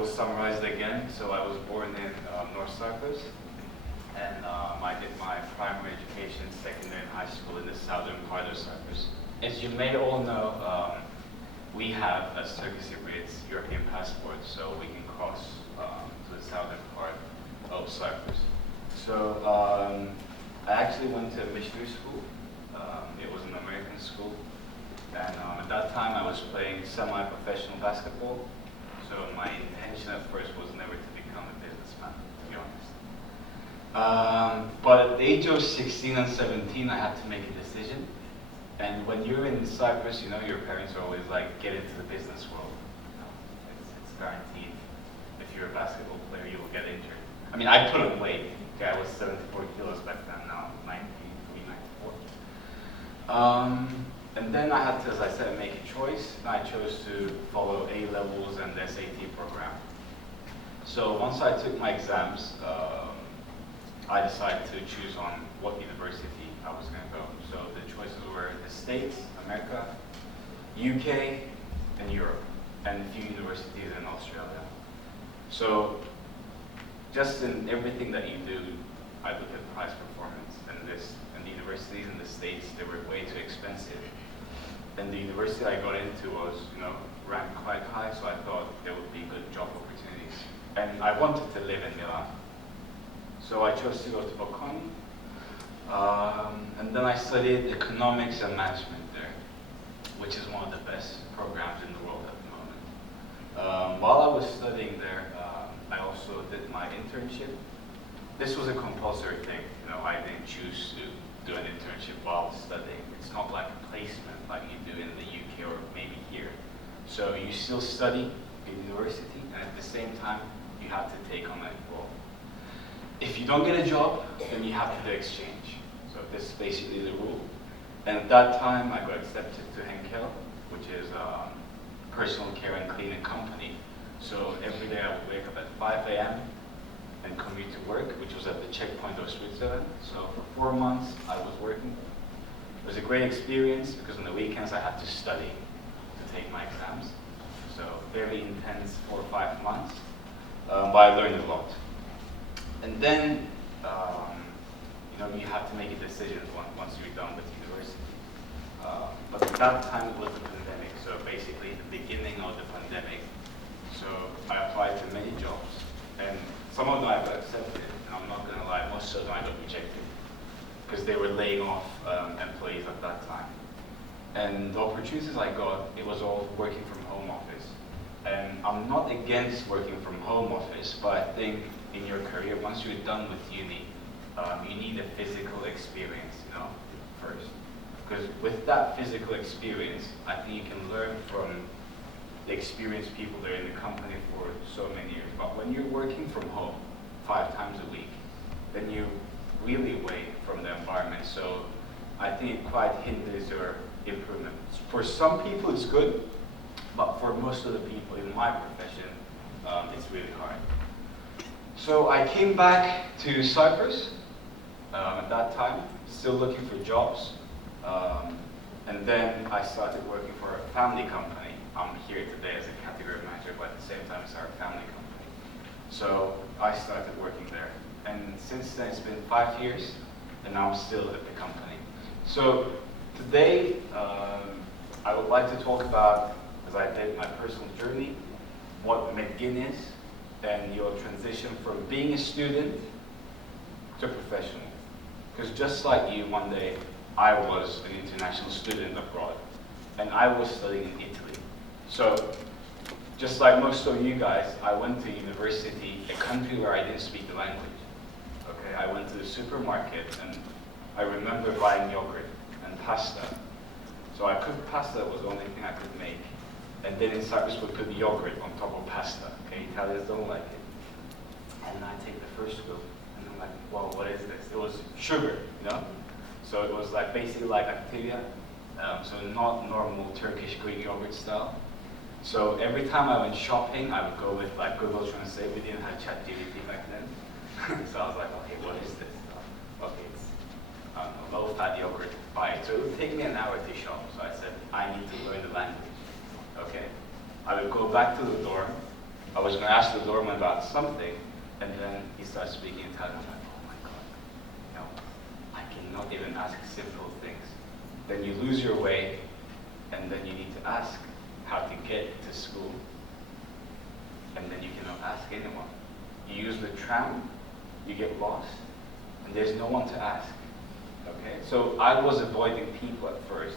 will summarize it again. So I was born in North Cyprus, and I did my primary education, secondary and high school in the southern part of Cyprus. As you may all know, we have, as Turkish Cypriots, European passports, so we can cross to the southern part of Cyprus. So I actually went to a missionary school. It was an American school. And at that time, I was playing semi-professional basketball. So my intention at first was never to become a businessman, to be honest. But at the age of 16 and 17, I had to make a decision. And when you're in Cyprus, you know, your parents are always like, get into the business world. You know, it's guaranteed. If you're a basketball player, you will get injured. I mean, I put on weight. Okay, I was 74 kilos back then, now 93, 94. And then I had to, as I said, make a choice. And I chose to follow A-levels and the SAT program. So once I took my exams, I decided to choose on what university I was going to go. So the choices were the States, America, UK, and Europe, and a few universities in Australia. So just in everything that you do, I look at price performance, and the universities in the States, they were way too expensive. And the university I got into was, you know, ranked quite high, so I thought there would be good job opportunities. And I wanted to live in Milan. So I chose to go to Bocconi. And then I studied economics and management there, which is one of the best programs in the world at the moment. While I was studying there, I also did my internship. This was a compulsory thing. You know, I didn't choose to do an internship while studying. It's not like a placement like you do in the UK or maybe here. So you still study in university, and at the same time, you have to take on that role. If you don't get a job, then you have to do exchange. So this is basically the rule. And at that time, I got accepted to Henkel, which is a personal care and cleaning company. So every day I would wake up at 5 a.m. and commute to work, which was at the checkpoint of Switzerland. So for 4 months, I was working. It was a great experience because on the weekends I had to study to take my exams. So very intense 4 or 5 months, but I learned a lot. And then, you know, you have to make a decision once you're done with university. But at that time it was the pandemic, so basically the beginning of the pandemic. So I applied to many jobs, and some of them I got accepted, and I'm not gonna lie, most of them I got rejected, because they were laying off employees at that time. And the opportunities I got, it was all working from home office. And I'm not against working from home office, but I think in your career, once you're done with uni, you need a physical experience, you know, first. Because with that physical experience, I think you can learn from the experienced people that are in the company for so many years. But when you're working from home 5 times a week, then you're really away from the environment. So I think it quite hinders your improvement. For some people it's good, but for most of the people in my profession, it's really hard. So I came back to Cyprus at that time, still looking for jobs. And then I started working for a family company. I'm here today as a category manager, but at the same time it's our family company. So I started working there. And since then it's been 5 years, and now I'm still at the company. So today, I would like to talk about, as I did, my personal journey, what Metgin is, and your transition from being a student to professional. Because just like you, one day, I was an international student abroad, and I was studying in Italy. So, just like most of you guys, I went to university, a country where I didn't speak the language. Okay, I went to the supermarket, and I remember buying yogurt and pasta. So I cooked pasta, was the only thing I could make. And then in Cyprus, we put yogurt on top of pasta. Okay, Italians don't like it. And I take the first scoop, and I'm like, whoa, what is this? It was sugar, you know? So it was like basically like Activia, so not normal Turkish Greek yogurt style. So every time I went shopping, I would go with like Google Translate. We didn't have ChatGPT back then. So I was like, okay, what is this? Okay, it's low-fat yogurt. Buy it. So it would take me an hour to shop. So I said, I need to learn the language. Okay. I would go back to the dorm, I was going to ask the doorman about something, and then he starts speaking Italian. I'm like, oh my God, no, I cannot even ask simple things. Then you lose your way, and then you need to ask how to get to school, and then you cannot ask anyone. You use the tram, you get lost, and there's no one to ask. Okay, so I was avoiding people at first.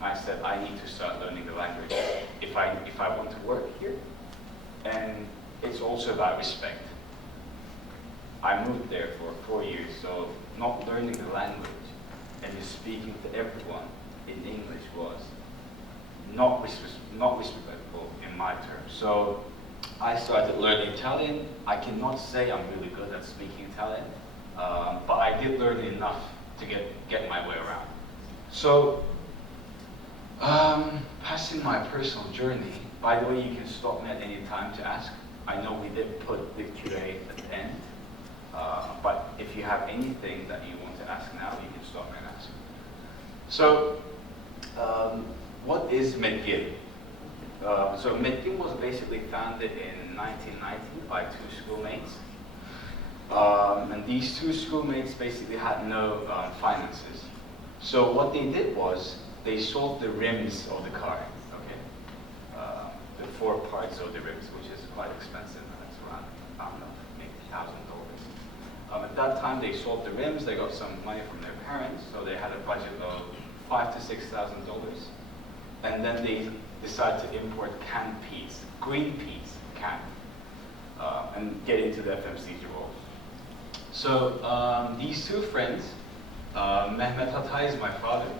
I said I need to start learning the language if I want to work here, and it's also about respect. I moved there for 4 years, so not learning the language and just speaking to everyone in English was not respectful in my terms. So I started learning Italian. I cannot say I'm really good at speaking Italian, but I did learn enough to get my way around. So, passing my personal journey, by the way, you can stop me at any time to ask. I know we did put the QA at the end, but if you have anything that you want to ask now, you can stop me and ask. So, what is Metgin? So Metgin was basically founded in 1990 by two schoolmates. And these two schoolmates basically had no finances. So what they did was they sold the rims of the car, okay? The 4 parts of the rims, which is quite expensive. It's around, I don't know, maybe $1,000. At that time, they sold the rims. They got some money from their parents, so they had a budget of $5,000 to $6,000. And then they decided to import canned peas, green peas, canned, and get into the FMCG role. So these two friends, HATAY is my father,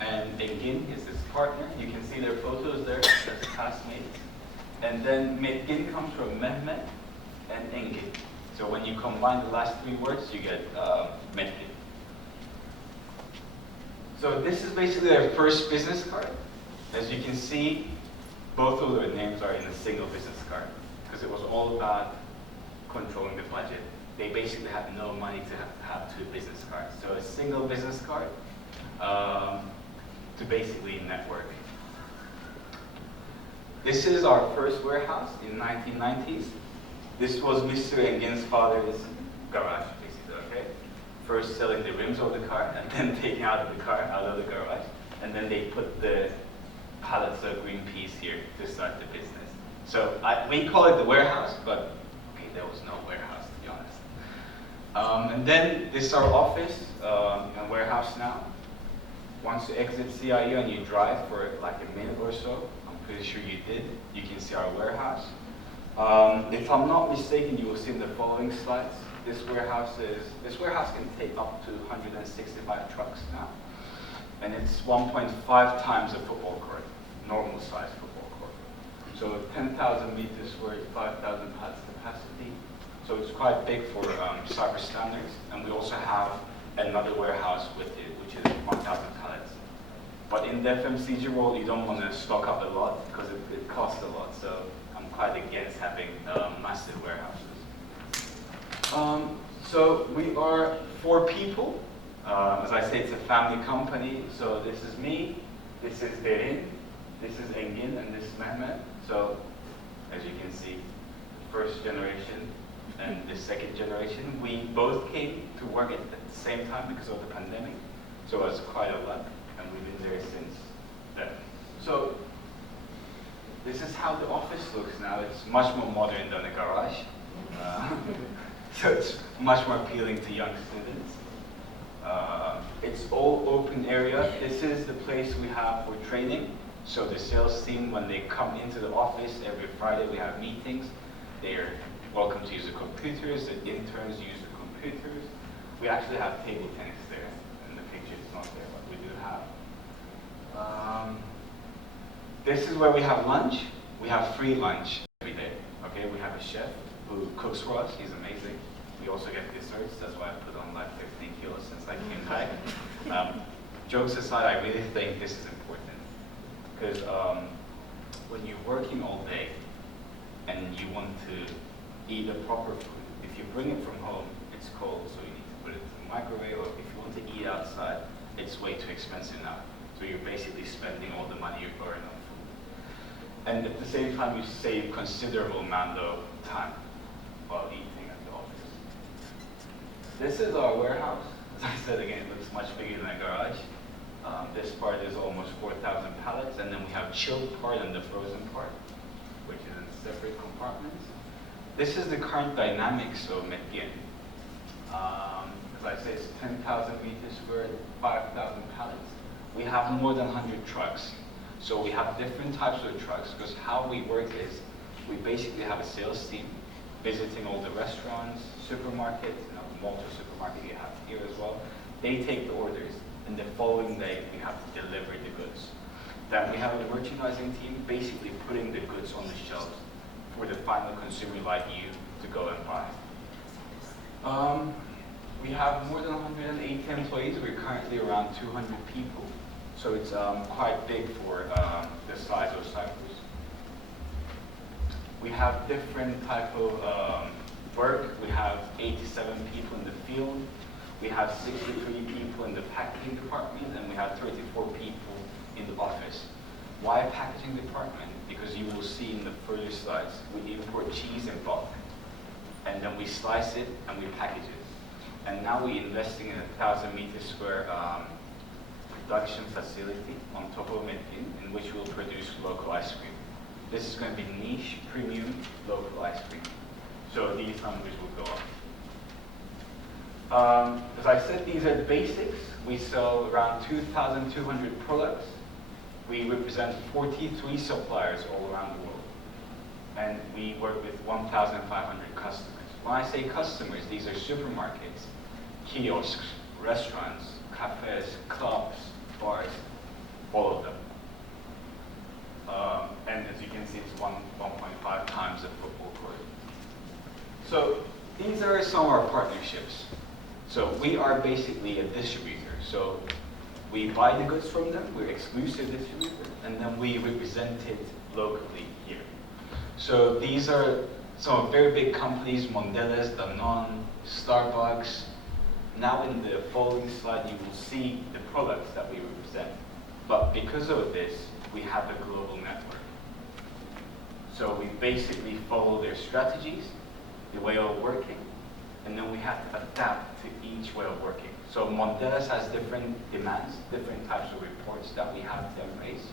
and Engin is his partner. You can see their photos there, that's classmates. And then Metgin comes from Mehmet and Engin. So when you combine the last 3 words, you get Metgin. So this is basically their first business card. As you can see, both of their names are in a single business card, because it was all about controlling the budget. They basically had no money to have 2 business cards. So a single business card to basically network. This is our first warehouse in 1990s. This was Mr. Engin's father's garage, basically, okay? First selling the rims of the car, and then taking out the car out of the garage. And then they put the pallets of green peas here to start the business. So we call it the warehouse, but okay, there was no warehouse, to be honest. And then this is our office and warehouse now. Once you exit CIU and you drive for like a minute or so, I'm pretty sure you did, you can see our warehouse. If I'm not mistaken, you will see in the following slides, this warehouse can take up to 165 trucks now. And it's 1.5 times a football court, normal size football court. So 10,000 meters worth, 5,000 pallets capacity. So it's quite big for cyber standards. And we also have another warehouse with it, which is 1,000 pallets. But in the FMCG world, you don't want to stock up a lot because it costs a lot. So I'm quite against having massive warehouses. So we are 4 people. As I say, it's a family company. So this is me, this is Derin, this is Engin, and this is Mehmet. So as you can see, first generation and the second generation, we both came to work at the same time because of the pandemic. So it was quite a luck, and we've been there since then. So this is how the office looks now. It's much more modern than a garage. So it's much more appealing to young students. It's all open area. This is the place we have for training. So the sales team, when they come into the office, every Friday we have meetings. They're welcome to use the computers. The interns use the computers. We actually have table tennis there. In the picture it's not there, but we do have. This is where we have lunch. We have free lunch every day. Okay, we have a chef who cooks for us. He's amazing. We also get desserts. That's why I put on like 15 kilos since I came back. Jokes aside, I really think this is important because when you're working all day and you want to eat a proper food, if you bring it from home, it's cold, so you need to put it in the microwave. Or if you want to eat outside, it's way too expensive now. So you're basically spending all the money you earn on food. And at the same time, you save considerable amount of time while eating at the office. This is our warehouse. As I said again, it looks much bigger than a garage. This part is almost 4,000 pallets, and then we have chilled part and the frozen part, which is in separate compartments. This is the current dynamics of Metgin. As I said, it's 10,000 meters squared, 5,000 pallets. We have more than 100 trucks. So we have different types of trucks, because how we work is we basically have a sales team visiting all the restaurants, supermarkets, Malta supermarket you have here as well. They take the orders, and the following day we have to deliver the goods. Then we have a merchandising team basically putting the goods on the shelves for the final consumer like you to go and buy. We have more than 180 employees. We're currently around 200 people. So it's quite big for the size of Cyprus. We have different type of work. We have 87 people in the field. We have 63 people in the packaging department, and we have 34 people in the office. Why packaging department? Because you will see in the further slides, we import cheese in bulk, and then we slice it and we package it. And now we're investing in a 1,000 meter square production facility on top of Metgin, in which we'll produce local ice cream. This is going to be niche, premium, local ice cream. So these numbers will go up. As I said, these are the basics. We sell around 2,200 products. We represent 43 suppliers all around the world. And we work with 1,500 customers. When I say customers, these are supermarkets, kiosks, restaurants, cafes, clubs, bars, all of them. And as you can see, it's 1.5 times a football court. So these are some of our partnerships. So we are basically a distributor. So we buy the goods from them, we're exclusive distributor, and then we represent it locally here. So these are some very big companies, Mondelez, Danone, Starbucks. Now in the following slide, you will see the products that we represent. But because of this, we have a global network. So we basically follow their strategies, the way of working, and then we have to adapt to each way of working. So Mondelez has different demands, different types of reports that we have to embrace.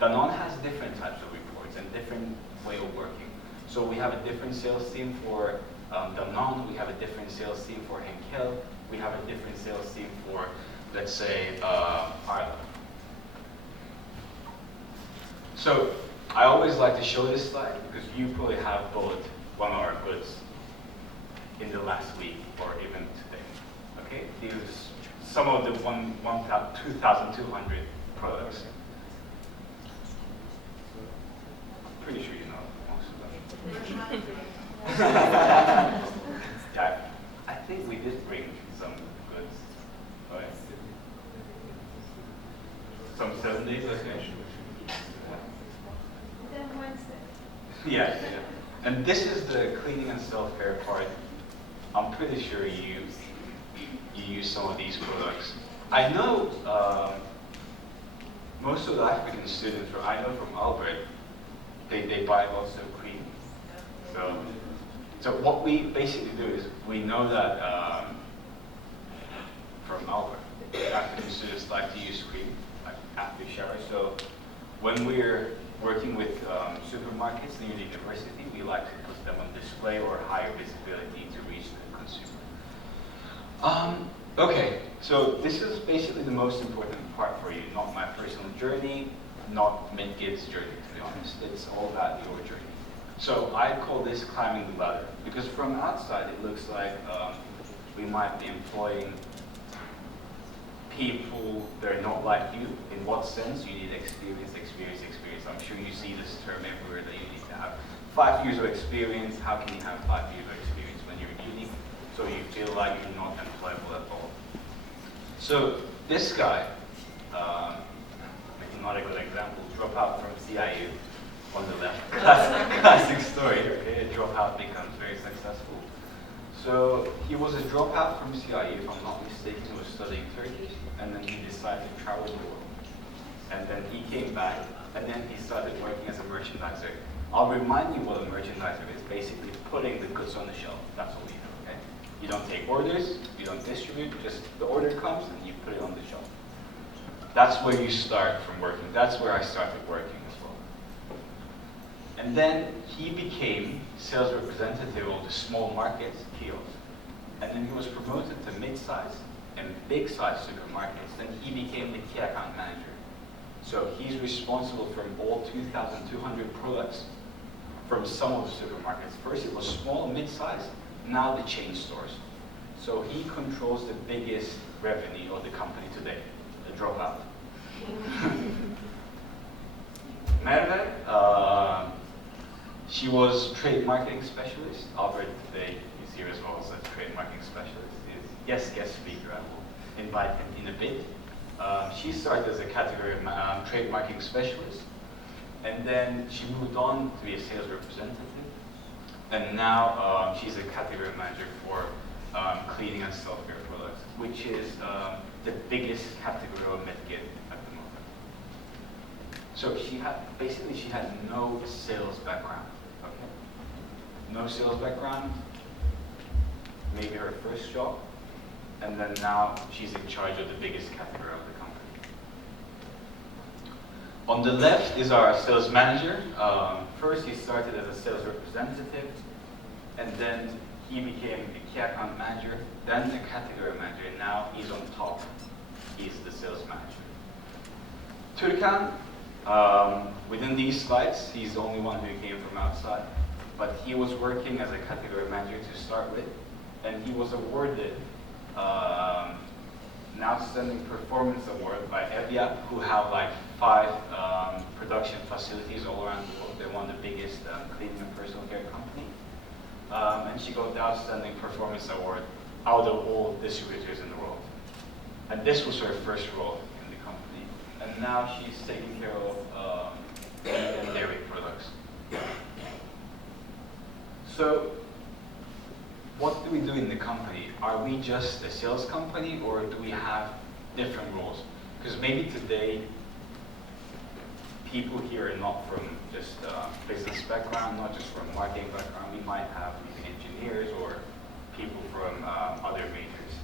Danone has different types of reports and different way of working. So we have a different sales team for Danone, we have a different sales team for Henkel, we have a different sales team for, let's say, Ireland. So I always like to show this slide because you probably have bought one of our goods in the last week or even today. Okay, these are some of the 2,200 products. Pretty sure you know most of them. Yeah, I think we did bring some goods. Right? Some 7 days, okay. Then Wednesday. Yeah. And this is the cleaning and self-care part. I'm pretty sure you use some of these products. I know most of the African students, or I know from Albert, they buy lots of cream. So what we basically do is we know that from Albert, African students like to use cream like after shower. So when we're working with supermarkets near the university, we like to put them on display or higher visibility to reach the consumer. Okay, so this is basically the most important part for you, not my personal journey, not Metgin's journey, to be honest. It's all about your journey. So I call this climbing the ladder, because from outside it looks like we might be employing people that are not like you. In what sense? You need experience, experience, experience. I'm sure you see this term everywhere that you need to have 5 years of experience. How can you have 5 years of experience when you're in uni? So you feel like you're not employable at all. So this guy, not a good example, drop out from CIU on the left. Classic story, okay? A dropout becomes very successful. So he was a dropout from CIU, if I'm not mistaken. He was studying Turkish, and then he decided to travel the world. And then he came back, and then he started working as a merchandiser. I'll remind you what a merchandiser is. Basically putting the goods on the shelf. That's all you do, okay? You don't take orders, you don't distribute, just the order comes and you put it on the shelf. That's where you start from working. That's where I started working as well. And then he became sales representative of the small markets, kiosks. And then he was promoted to mid-size and big-size supermarkets. Then he became the key account manager. So he's responsible for all 2,200 products from some of the supermarkets. First it was small, mid-size, now the chain stores. So he controls the biggest revenue of the company today, the dropout. Merve, she was trade marketing specialist. Albert today is here as well as a trade marketing specialist. He's guest speaker. I will invite him in a bit. She started as a category trade marketing specialist, and then she moved on to be a sales representative, and now she's a category manager for cleaning and self-care products, which is the biggest category of Metgin at the moment. So she had no sales background. Okay, no sales background. Maybe her first job. And then now she's in charge of the biggest category of the company. On the left is our sales manager. First he started as a sales representative, and then he became a key account manager, then a category manager, and now he's on top. He's the sales manager. Turkan, within these slides, he's the only one who came from outside, but he was working as a category manager to start with, and he was awarded an Outstanding Performance Award by Evia, who have like 5 production facilities all around the world. They're one of the biggest cleaning and personal care company. And she got the Outstanding Performance Award out of all distributors in the world. And this was her first role in the company. And now she's taking care of meat and dairy products. So, what do we do in the company? Are we just a sales company, or do we have different roles? Because maybe today, people here are not from just business background, not just from marketing background. We might have maybe engineers or people from other majors.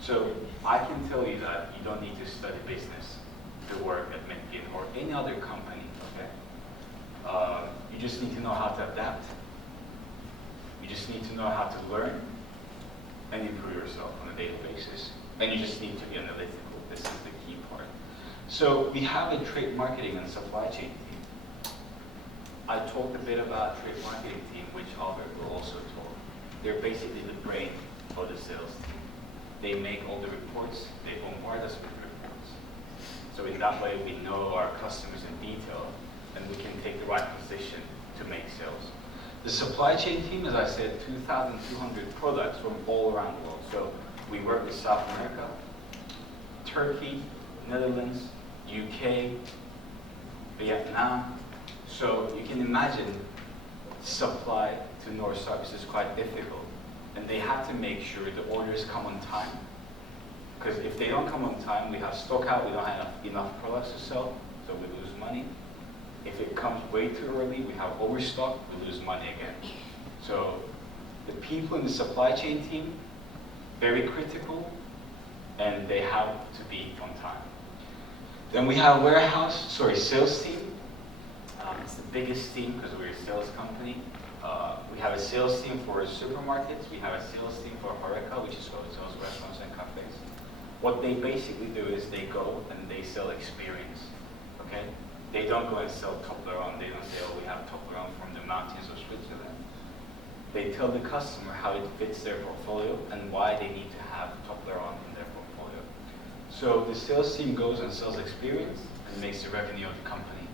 So I can tell you that you don't need to study business to work at Metgin or any other company, okay? You just need to know how to adapt. You just need to know how to learn and improve yourself on a daily basis. And you just need to be analytical. This is the key part. So we have a trade marketing and supply chain team. I talked a bit about trade marketing team, which Albert will also talk. They're basically the brain of the sales team. They make all the reports. They bombard us with reports. So in that way, we know our customers in detail, and we can take the right position to make sales. The supply chain team, as I said, 2,200 products from all around the world. So we work with South America, Turkey, Netherlands, UK, Vietnam. So you can imagine supply to North Cyprus is quite difficult. And they have to make sure the orders come on time. Because if they don't come on time, we have stock out, we don't have enough products to sell, so we lose money. If it comes way too early, we have overstock, we lose money again. So the people in the supply chain team, very critical, and they have to be on time. Then we have sales team. It's the biggest team because we're a sales company. We have a sales team for supermarkets. We have a sales team for HoReCa, which is hotels, restaurants, and cafes. What they basically do is they go and they sell experience, okay? They don't go and sell Toblerone. They don't say, oh, we have Toblerone from the mountains of Switzerland. They tell the customer how it fits their portfolio and why they need to have Toblerone in their portfolio. So the sales team goes and sells experience and makes the revenue of the company.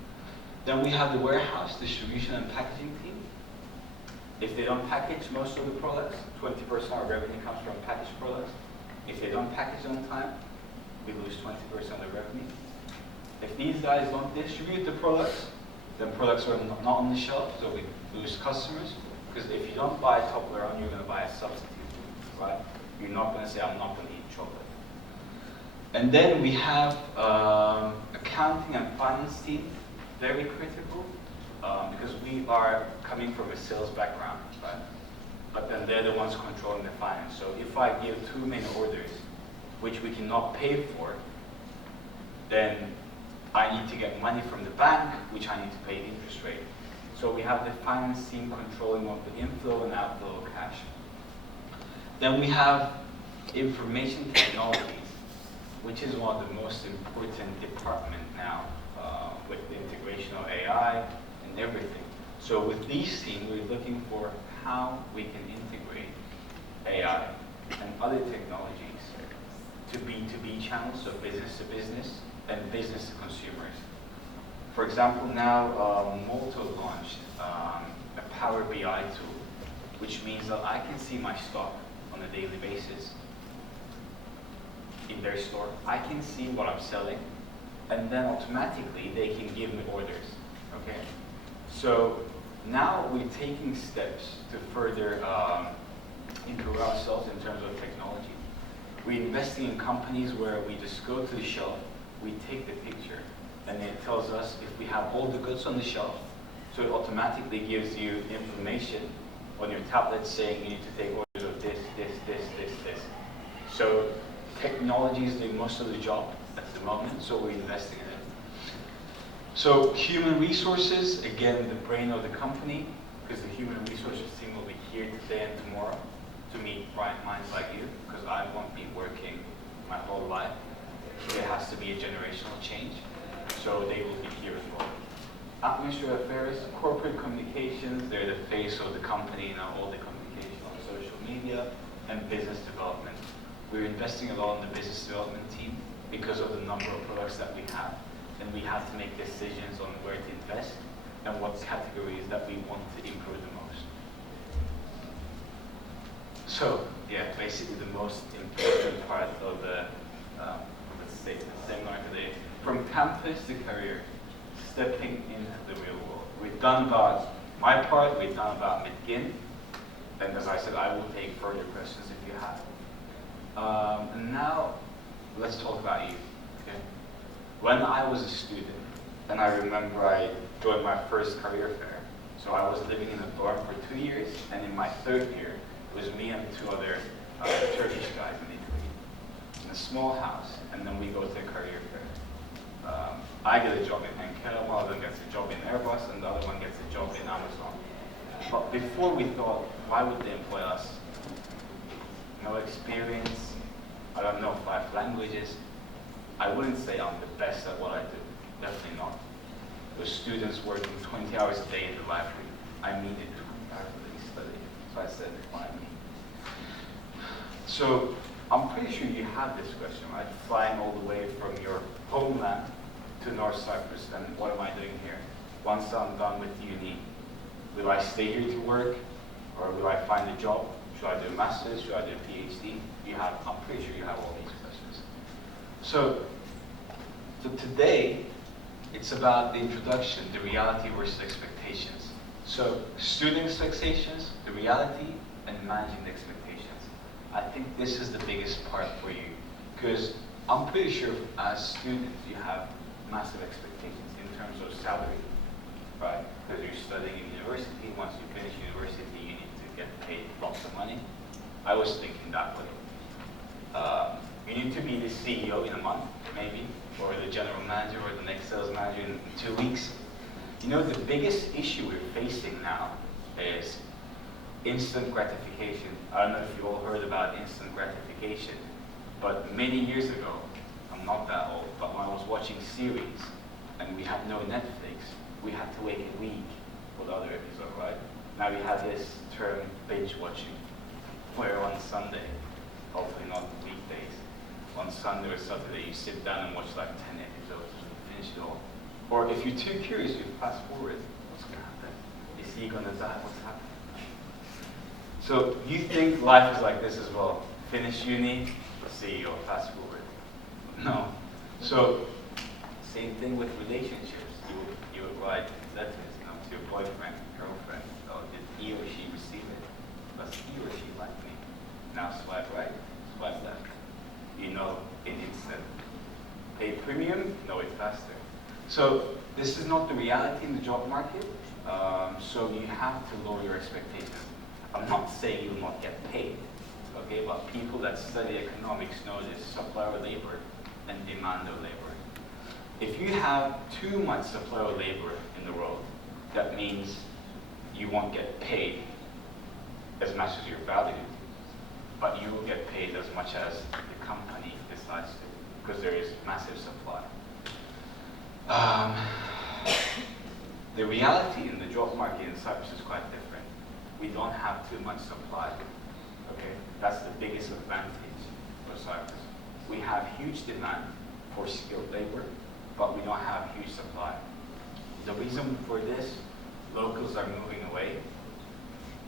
Then we have the warehouse, distribution, and packaging team. If they don't package most of the products, 20% of our revenue comes from packaged products. If they don't package on time, we lose 20% of the revenue. If these guys don't distribute the products, then products are not on the shelf, so we lose customers. Because if you don't buy Toblerone, you're going to buy a substitute, right? You're not going to say, I'm not going to eat chocolate. And then we have accounting and finance team. very critical because we are coming from a sales background, right? But then they're the ones controlling the finance. So if I give too many orders, which we cannot pay for, then I need to get money from the bank, which I need to pay the interest rate. So we have the finance team controlling of the inflow and outflow of cash. Then we have information technologies, which is one of the most important departments now with the integration of AI and everything. So with these teams, we're looking for how we can integrate AI and other technologies to B2B channels, so business to business and business to consumers. For example, now Molto launched a Power BI tool, which means that I can see my stock on a daily basis in their store. I can see what I'm selling, and then automatically they can give me orders, okay? So now we're taking steps to further improve ourselves in terms of technology. We're investing in companies where we just go to the shelf, we take the picture, and it tells us if we have all the goods on the shelf. So it automatically gives you information on your tablet saying you need to take orders of this. So technology is doing most of the job at the moment, so we're investing in it. So human resources, again, the brain of the company, because the human resources team will be here today and tomorrow to meet bright minds like you, because I won't be working my whole life. There has to be a generational change, so they will be here as well. Administrative affairs, corporate communications, they're the face of the company, all the communication on social media, and business development. We're investing a lot in the business development team because of the number of products that we have, and we have to make decisions on where to invest and what categories that we want to improve the most. So, yeah, basically the most important part of the seminar today, from campus to career, stepping into the real world. We've done about my part, we've done about Metgin, and as I said, I will take further questions if you have. And now, let's talk about you. Okay? When I was a student, and I remember I joined my first career fair, so I was living in a dorm for 2 years, and in my 3rd year, it was me and 2 other Turkish guys in Italy, in a small house, and then we go to a career fair. I get a job in Ankara, one of them gets a job in Airbus, and the other one gets a job in Amazon. But before we thought, why would they employ us? No experience, I don't know 5 languages. I wouldn't say I'm the best at what I do, definitely not. With students working 20 hours a day in the library, I mean it to comparatively study. So I said, why me? So I'm pretty sure you have this question, right? Flying all the way from your homeland to North Cyprus, and what am I doing here? Once I'm done with uni, will I stay here to work, or will I find a job? Should I do a master's? Should I do a PhD? I'm pretty sure you have all these questions. So today, it's about the introduction, the reality versus expectations. So student expectations, the reality, and managing the expectations. I think this is the biggest part for you, because I'm pretty sure as students you have massive expectations in terms of salary, right? Because you're studying in university. Once you finish university, you need to get paid lots of money. I was thinking that way. You need to be the CEO in a month, maybe, or the general manager or the next sales manager in 2 weeks. You know, the biggest issue we're facing now is instant gratification. I don't know if you all heard about instant gratification, but many years ago, I'm not that old, but when I was watching series and we had no Netflix, we had to wait a week for the other episode, right? Now we have this term binge watching, where on Sunday, hopefully not weekdays, on Sunday or Saturday you sit down and watch like 10 episodes and finish it all. Or if you're too curious, you fast forward. What's going to happen? Is he going to die? What's happening? So you think life is like this as well. Finish uni, CEO, fast forward. No. So same thing with relationships. You would write letters to your boyfriend, girlfriend. Oh, did he or she receive it? Does he or she like me? Now swipe right, swipe left. You know in instant. Pay premium, know it faster. So the This is not the reality in the job market, so you have to lower your expectations. I'm not saying you will not get paid, okay, but people that study economics know this supply of labor and demand of labor. If you have too much supply of labor in the world, that means you won't get paid as much as you're valued, but you will get paid as much as the company decides to, because there is massive supply. The reality in the job market in Cyprus is quite different. We don't have too much supply, okay? That's the biggest advantage for Cyprus. We have huge demand for skilled labor, but we don't have huge supply. The reason for this, locals are moving away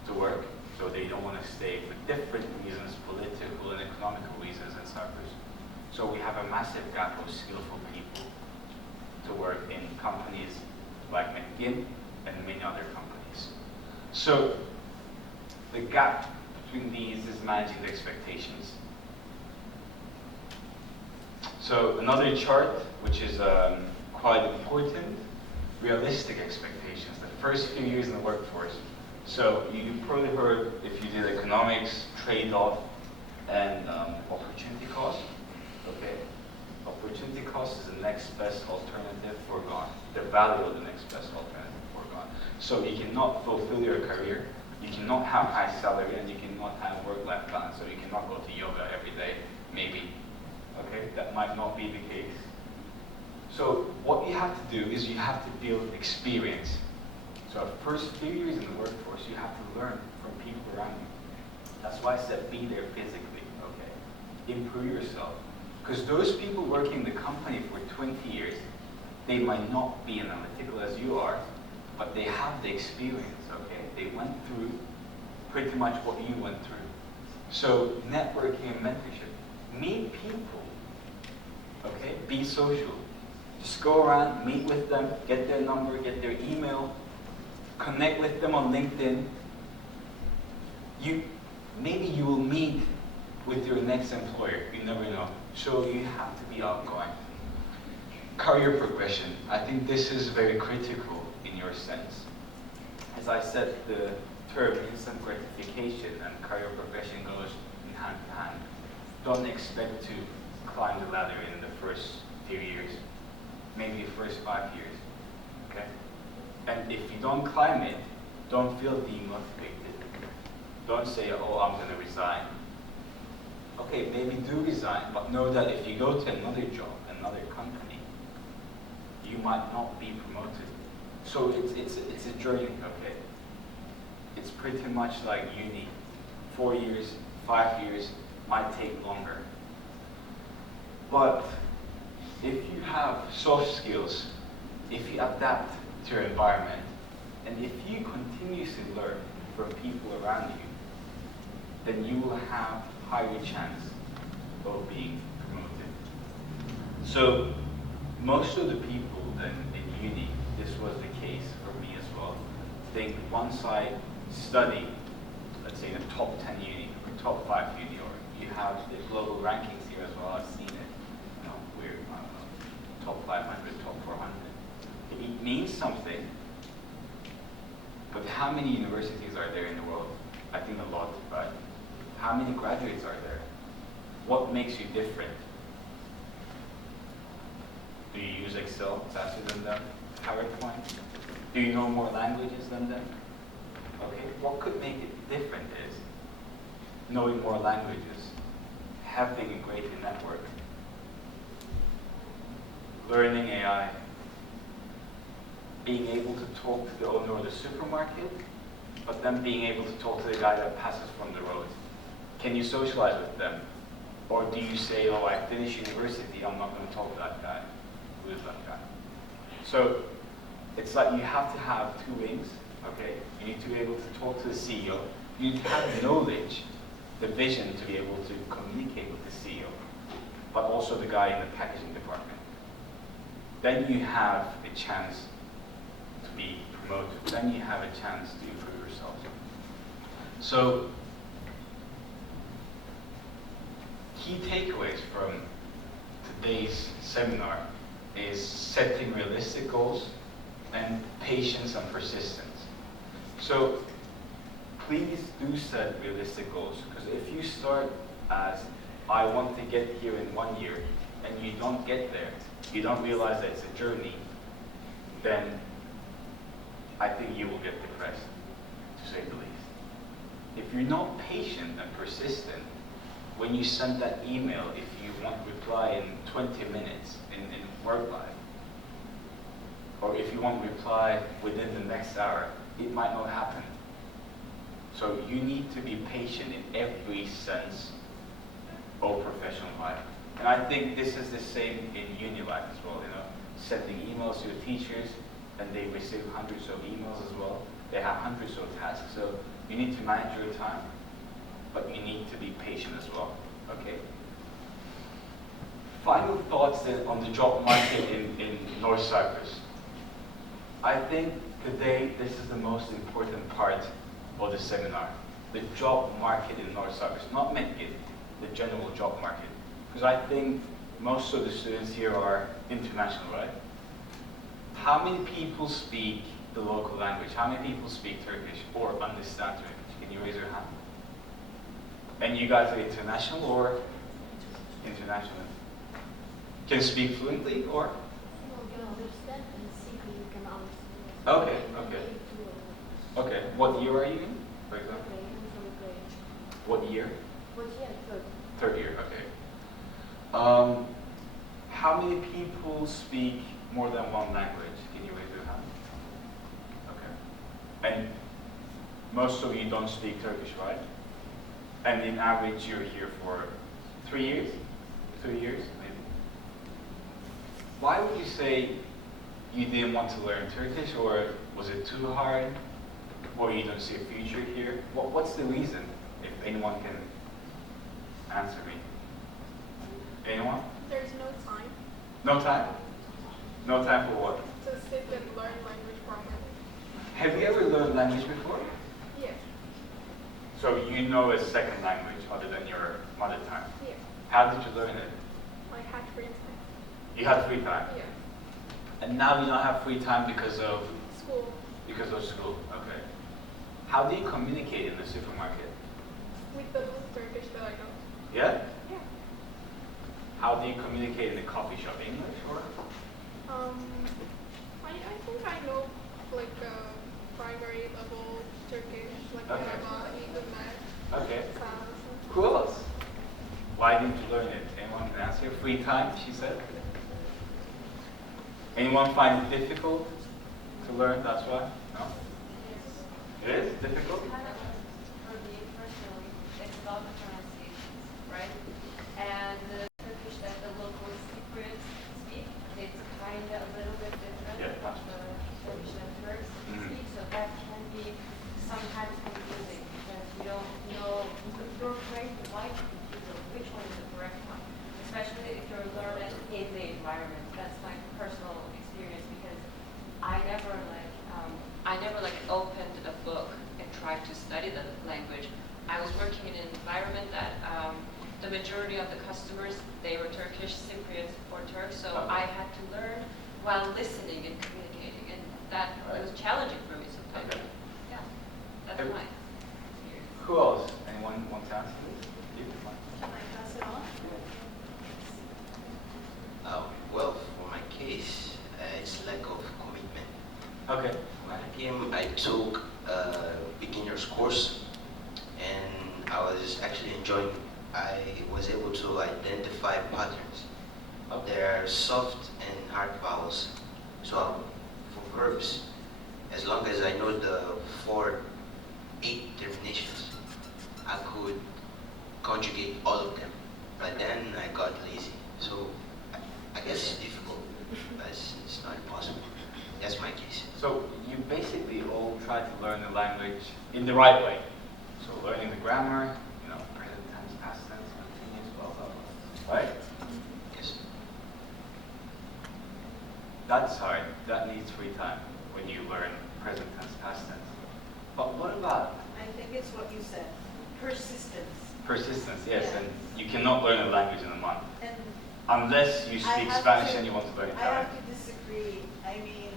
to work, so they don't want to stay for different reasons, political and economical reasons in Cyprus. So we have a massive gap of skillful people to work in companies like Metgin and many other companies. So the gap between these is managing the expectations. So another chart, which is quite important, realistic expectations, the first few years in the workforce. So you probably heard, if you did economics, trade-off, and opportunity cost. Okay, opportunity cost is the next best alternative foregone. The value of the next best alternative foregone. So you cannot fulfill your career, you cannot have high salary, and you cannot have work-life balance. So you cannot go to yoga every day, maybe. Okay, that might not be the case. So what you have to do is you have to build experience. So the first few years in the workforce, you have to learn from people around you. That's why I said be there physically, okay? Improve yourself. Because those people working in the company for 20 years, they might not be analytical as you are, but they have the experience, okay? They went through pretty much what you went through. So networking and mentorship. Meet people, okay? Be social. Just go around, meet with them, get their number, get their email, connect with them on LinkedIn. Maybe you will meet with your next employer, you never know. So you have to be outgoing. Career progression, I think this is very critical in your sense. As I said, the term instant gratification and career progression goes in hand in hand. Don't expect to climb the ladder in the first few years, maybe the first 5 years, okay? And if you don't climb it, don't feel demotivated. Don't say, oh, I'm gonna resign. Okay, maybe do resign, but know that if you go to another job, another company, you might not be promoted. So it's a journey, okay? It's pretty much like uni. 4 years, 5 years, might take longer. But if you have soft skills, if you adapt to your environment, and if you continuously learn from people around you, then you will have higher chance of being promoted. So most of the people in uni, this was the case for me as well, think once I study, let's say in the top 10 uni or top 5 uni, or you have the global rankings here as well, I've seen it, you know, we're top 500, top 400. It means something, but how many universities are there in the world? I think a lot, right? How many graduates are there? What makes you different? Do you use Excel faster than them? PowerPoint? Do you know more languages than them? Okay, what could make it different is knowing more languages, having a great network, learning AI, being able to talk to the owner of the supermarket, but then being able to talk to the guy that passes from the road. Can you socialize with them? Or do you say, oh, I finished university, I'm not going to talk to that guy? Who is that guy? So it's like you have to have two wings, okay? You need to be able to talk to the CEO. You need to have knowledge, the vision to be able to communicate with the CEO, but also the guy in the packaging department. Then you have a chance to be promoted. Then you have a chance to improve yourself. So key takeaways from today's seminar is setting realistic goals, and patience and persistence. So please do set realistic goals, because if you start as, I want to get here in 1 year, and you don't get there, you don't realize that it's a journey, then I think you will get depressed, to say the least. If you're not patient and persistent, when you send that email, if you want reply in 20 minutes in work life, or if you want reply within the next hour, it might not happen. So you need to be patient in every sense of professional life. And I think this is the same in uni life as well, sending emails to your teachers, and they receive hundreds of emails as well. They have hundreds of tasks, so you need to manage your time, but you need to be patient as well, okay? Final thoughts then on the job market in North Cyprus. I think today this is the most important part of the seminar. The job market in North Cyprus, not Metgin, the general job market. Because I think most of the students here are international, right? How many people speak the local language? How many people speak Turkish or understand Turkish? Can you raise your hand? And you guys are international or international? Can you speak fluently or? Okay, okay. Okay, what year are you in, for example? What year? Third year, okay. How many people speak more than one language? Can you raise your hand? Okay. And most of you don't speak Turkish, right? And in average, you're here for 3 years? 2 years, maybe? Why would you say you didn't want to learn Turkish, or was it too hard? Or you don't see a future here? What's the reason, if anyone can answer me? Anyone? There's no time. No time? No time for what? To sit and learn language properly. Have you ever learned language before? Yeah. So you know a second language other than your mother tongue? Yeah. How did you learn it? I had free time. You had free time? Yeah. And now you don't have free time because of? School. Because of school, okay. How do you communicate in the supermarket? With the little Turkish that I know. Yeah? Yeah. How do you communicate in the coffee shop? English or? I think I know like primary level Turkish, like Okay. merhaba, iyi günler. Okay. Sağ olasın. Cool. Why didn't you learn it? Anyone can answer? Free time, she said. Anyone find it difficult to learn? That's why? No? It is difficult? For me personally, it's about the pronunciations, right? And the Turkish that the local Cypriots speak, it's kind of a little bit different Yeah. from the Turkish that Turks speak, so that can be sometimes confusing because you don't know you're afraid to like which one is the correct one, especially if you're learning in the environment. That's my personal experience because I never opened a book and tried to study the language. I was working in an environment that the majority of the customers, they were Turkish, Cypriots, or Turks, so I had to learn while listening and communicating, and that was challenging for me sometimes. Okay. Yeah, that's my experience. Who else? Anyone want to answer this? You can find. Can I pass it on? Well, for my case, it's lack of commitment. Okay. When I came, I took a beginner's course, and I was actually enjoying it. I was able to identify patterns. There are soft and hard vowels. So for verbs, as long as I know the 8 terminations, I could conjugate all of them. But then I got lazy. So I guess it's difficult, but it's not impossible. That's my case. So you basically all try to learn the language in the right way. So learning the grammar, present tense, past tense, continuous, blah, blah, blah. Right? Yes. That's hard. That needs free time when you learn present tense, past tense. But what about I think it's what you said, persistence. persistence? Yes, Yeah. and you cannot learn a language in a month. And Unless you I speak have Spanish to- and you want to learn I Italian. have to disagree. I mean,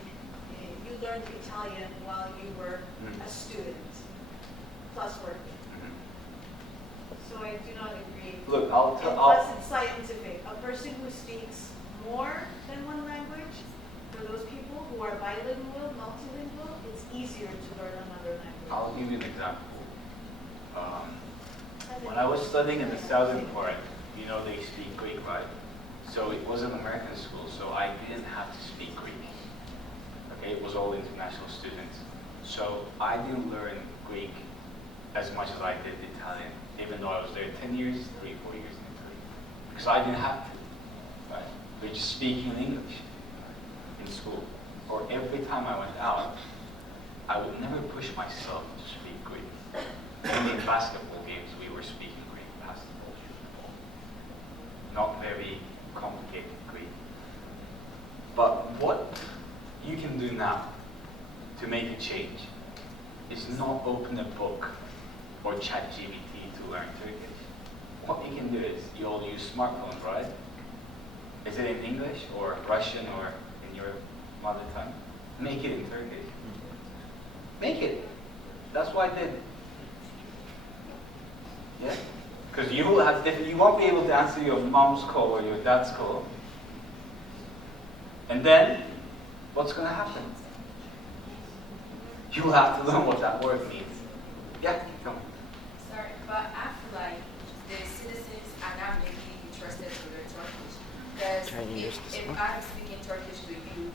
learned Italian while you were Mm. a student, plus working. Mhm. So I do not agree. Look, And plus it's scientific. A person who speaks more than one language, for those people who are bilingual, multilingual, it's easier to learn another language. I'll give you an example. When I was studying in the southern part, you know they speak Greek, right? So it was an American school, so I didn't have to speak Greek. Okay, it was all international students. So I didn't learn Greek as much as I did Italian, even though I was there 10 years, 3, 4 years in Italy. Because I didn't have to, right? They're just speaking English in school. Or every time I went out, I would never push myself to speak Greek. Only in basketball games we were speaking Greek, basketball, football. Not very complicated Greek. But what you can do now to make a change is not open a book or ChatGPT to learn Turkish. What you can do is you all use smartphones, right? Is it in English or Russian or in your mother tongue? Make it in Turkish. Make it. That's what I did. Yeah? Because you will have you won't be able to answer your mom's call or your dad's call. And then, what's going to happen? You will have to learn what that word means. Yeah, come on. Sorry, but I feel like the citizens are not making interested to learn Turkish. Because if I'm speaking Turkish to you,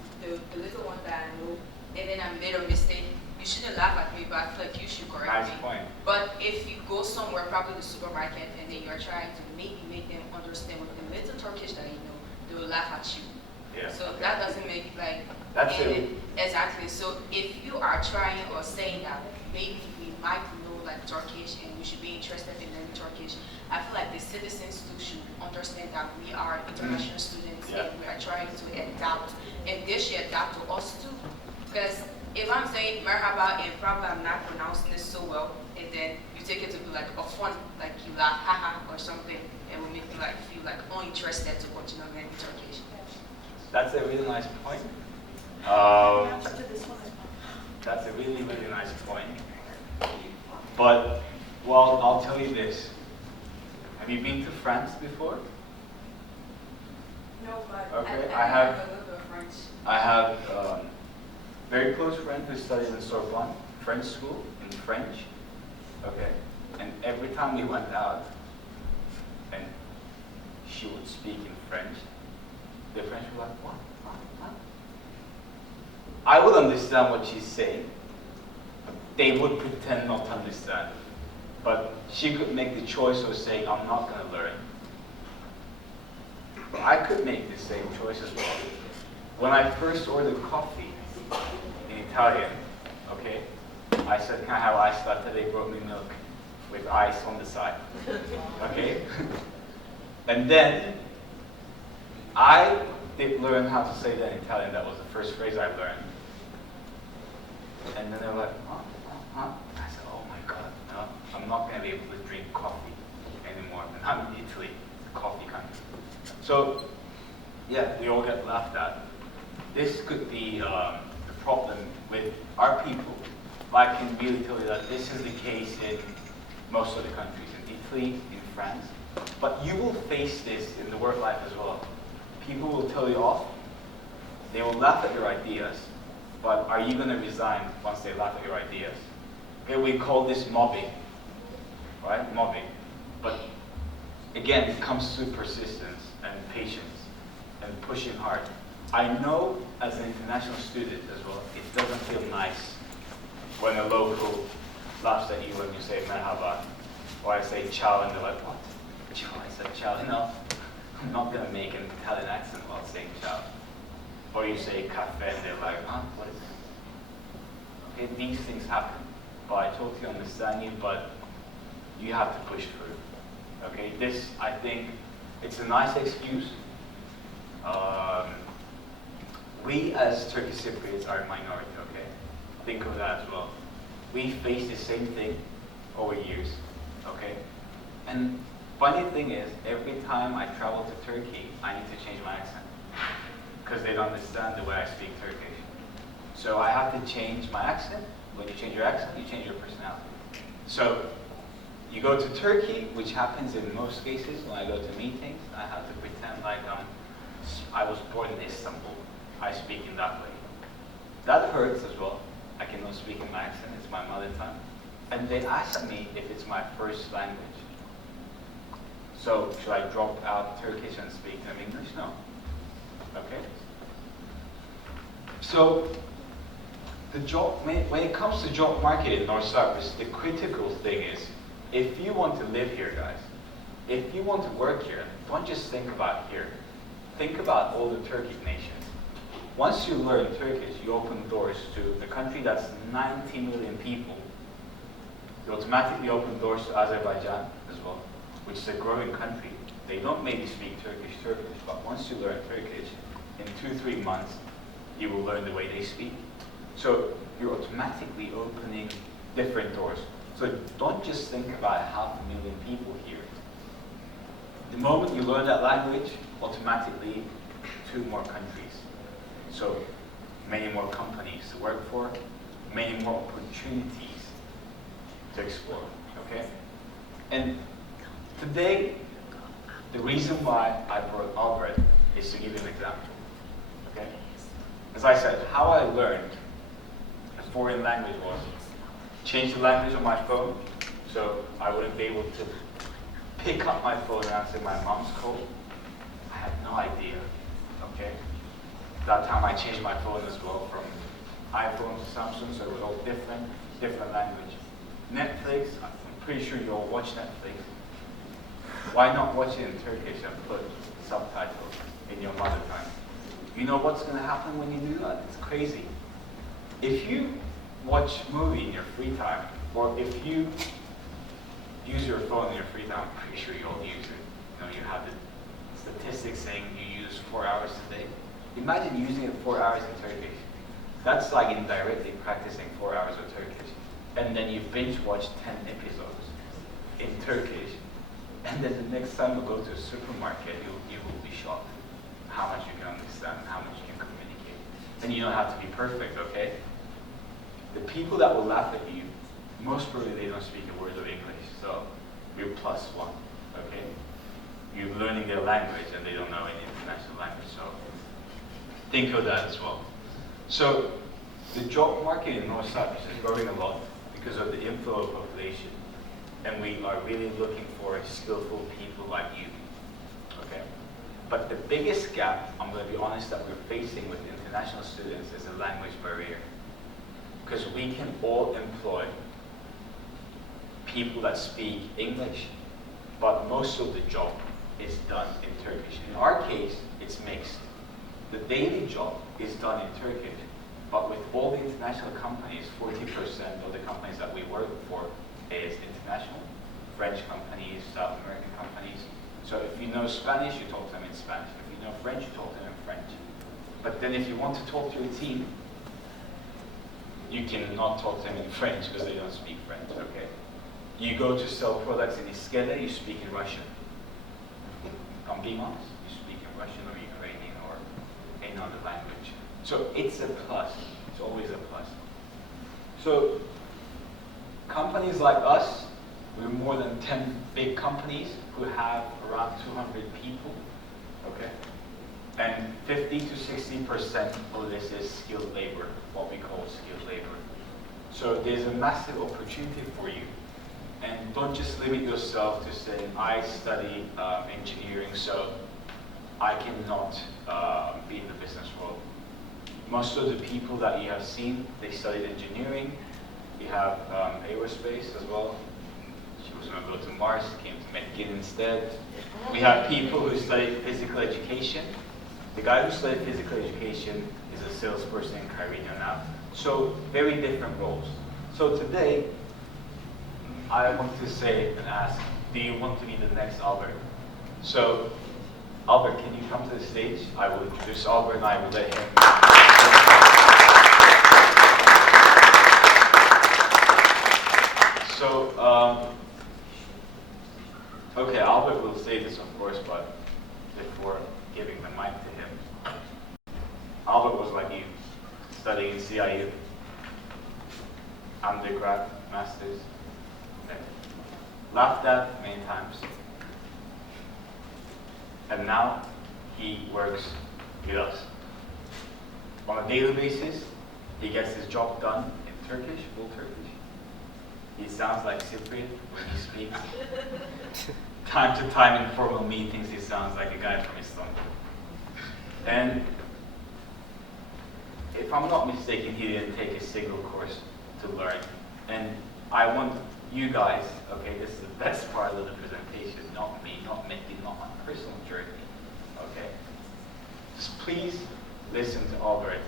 the little one that I know, and then I made a mistake, you shouldn't laugh at me, but I feel like you should correct Nice me. point. But if you go somewhere, probably the supermarket, and then you're trying to maybe make them understand with the little Turkish that you know, they will laugh at you. Yeah. So that doesn't make like That's any- exactly. So if you are trying or saying that maybe we might know like Turkish and we should be interested in learning Turkish, I feel like the citizens too should understand that we are international students Yeah. and we are trying to adapt, and they should adapt to us too. Because if I'm saying merhaba and probably I'm not pronouncing it so well, and then you take it to be like a fun, like you laugh, haha, or something, and will make you like feel like uninterested to continue learning Turkish. That's a really nice point. Answer to this one. That's a really, really nice point. But, well, I'll tell you this. Have you been to France before? No, but Okay, I I have- a little bit of French. I have very close friend who studies in Sorbonne, French school, in French. Okay. And every time we went out, and she would speak in French, the French were like, what? I would understand what she's saying, but they would pretend not to understand. But she could make the choice of saying, I'm not going to learn. But I could make the same choice as well. When I first ordered coffee in Italian, okay, I said, can I have iced latte? They brought me milk with ice on the side, okay? And then I did learn how to say that in Italian. That was the first phrase I learned. And then they were like, huh? I said, oh my God, no, I'm not going to be able to drink coffee anymore. And I'm in Italy, coffee country. So, yeah, we all get laughed at. This could be the problem with our people. I can really tell you that this is the case in most of the countries, in Italy, in France. But you will face this in the work life as well. People will tell you off. They will laugh at your ideas. But are you going to resign once they laugh at your ideas? Okay, we call this mobbing, right? Mobbing. But again, it comes to persistence and patience and pushing hard. I know as an international student as well, it doesn't feel nice when a local laughs at you when you say merhaba, or I say ciao and they're like, what? Ciao, I said ciao. No, I'm not going to make an Italian accent while saying ciao. Or you say cafe and they're like, huh, what is it? Okay, these things happen. But I totally understand you, but you have to push through. Okay, this, I think, it's a nice excuse. We as Turkish Cypriots are a minority, okay? Think of that as well. We face the same thing over years, okay? And funny thing is, every time I travel to Turkey, I need to change my accent. Because they don't understand the way I speak Turkish. So I have to change my accent. When you change your accent, you change your personality. So you go to Turkey, which happens in most cases. When I go to meetings, I have to pretend like I was born in Istanbul. I speak in that way. That hurts as well. I cannot speak in my accent. It's my mother tongue. And they ask me if it's my first language. So should I drop out Turkish and speak them English? No. Okay? So the job, when it comes to job market in North Cyprus, the critical thing is, if you want to live here, guys, if you want to work here, don't just think about here. Think about all the Turkic nations. Once you learn Turkish, you open doors to a country that's 90 million people. You automatically open doors to Azerbaijan as well, which is a growing country. They don't maybe speak Turkish, but once you learn Turkish, in 2-3 months, you will learn the way they speak. So you're automatically opening different doors. So don't just think about 500,000 people here. The moment you learn that language, automatically 2 more countries. So many more companies to work for, many more opportunities to explore, okay? And today, the reason why I brought Albert is to give you an example, okay? As I said, how I learned a foreign language was change the language on my phone, so I wouldn't be able to pick up my phone and answer my mom's call. I had no idea, okay? That time I changed my phone as well from iPhone to Samsung, so it was all different language. Netflix, I'm pretty sure you all watch Netflix. Why not watch it in Turkish and put subtitles in your mother tongue? You know what's going to happen when you do that? It's crazy. If you watch a movie in your free time, or if you use your phone in your free time, I'm pretty sure you all use it. You know, you have the statistics saying you use 4 hours a day. Imagine using it 4 hours in Turkish. That's like indirectly practicing 4 hours of Turkish. And then you binge watch 10 episodes in Turkish. And then the next time you go to a supermarket, you will be shocked how much you can understand, how much you can communicate. And you don't have to be perfect, okay? The people that will laugh at you, most probably they don't speak a word of English, so you're +1, okay? You're learning their language and they don't know any international language, so think of that as well. So the job market in North Cyprus is growing a lot because of the inflow of population, and we are really looking for skillful people like you, okay? But the biggest gap, I'm going to be honest, that we're facing with international students is the language barrier. Because we can all employ people that speak English, but most of the job is done in Turkish. In our case, it's mixed. The daily job is done in Turkish, but with all the international companies, 40% of the companies that we work for is international. French companies, South American companies. So if you know Spanish, you talk to them in Spanish. If you know French, you talk to them in French. But then if you want to talk to your team, you cannot talk to them in French because they don't speak French, okay? You go to sell products in Iskele, you speak in Russian. I'm being honest, you speak in Russian or Ukrainian or any other language. So it's a plus, it's always a plus. So companies like us, we're more than 10 big companies who have around 200 people, okay? And 50 to 60% of this is skilled labor, what we call skilled labor. So there's a massive opportunity for you. And don't just limit yourself to saying, I study engineering, so I cannot be in the business world. Most of the people that you have seen, they studied engineering. You have aerospace as well. She was going to go to Mars, came to Metgin instead. We have people who studied physical education. The guy who studied physical education is a salesperson in Carino now. So very different roles. So today, I want to say and ask, do you want to be the next Albert? So, Albert, can you come to the stage? I will introduce Albert and I will let him. So, okay, Albert will say this, of course, but before giving the mic to him, Albert was like you, studying in CIU, undergrad, masters. Okay. Laughed at many times. And now he works with us. On a daily basis, he gets his job done in Turkish, full Turkish. He sounds like Cypriot when he speaks. Time to time in formal meetings, he sounds like a guy from Istanbul. And if I'm not mistaken, he didn't take a single course to learn. And I want you guys, okay, this is the best part of the presentation, not me, not Metgin, not my personal journey, okay? Just please listen to Albert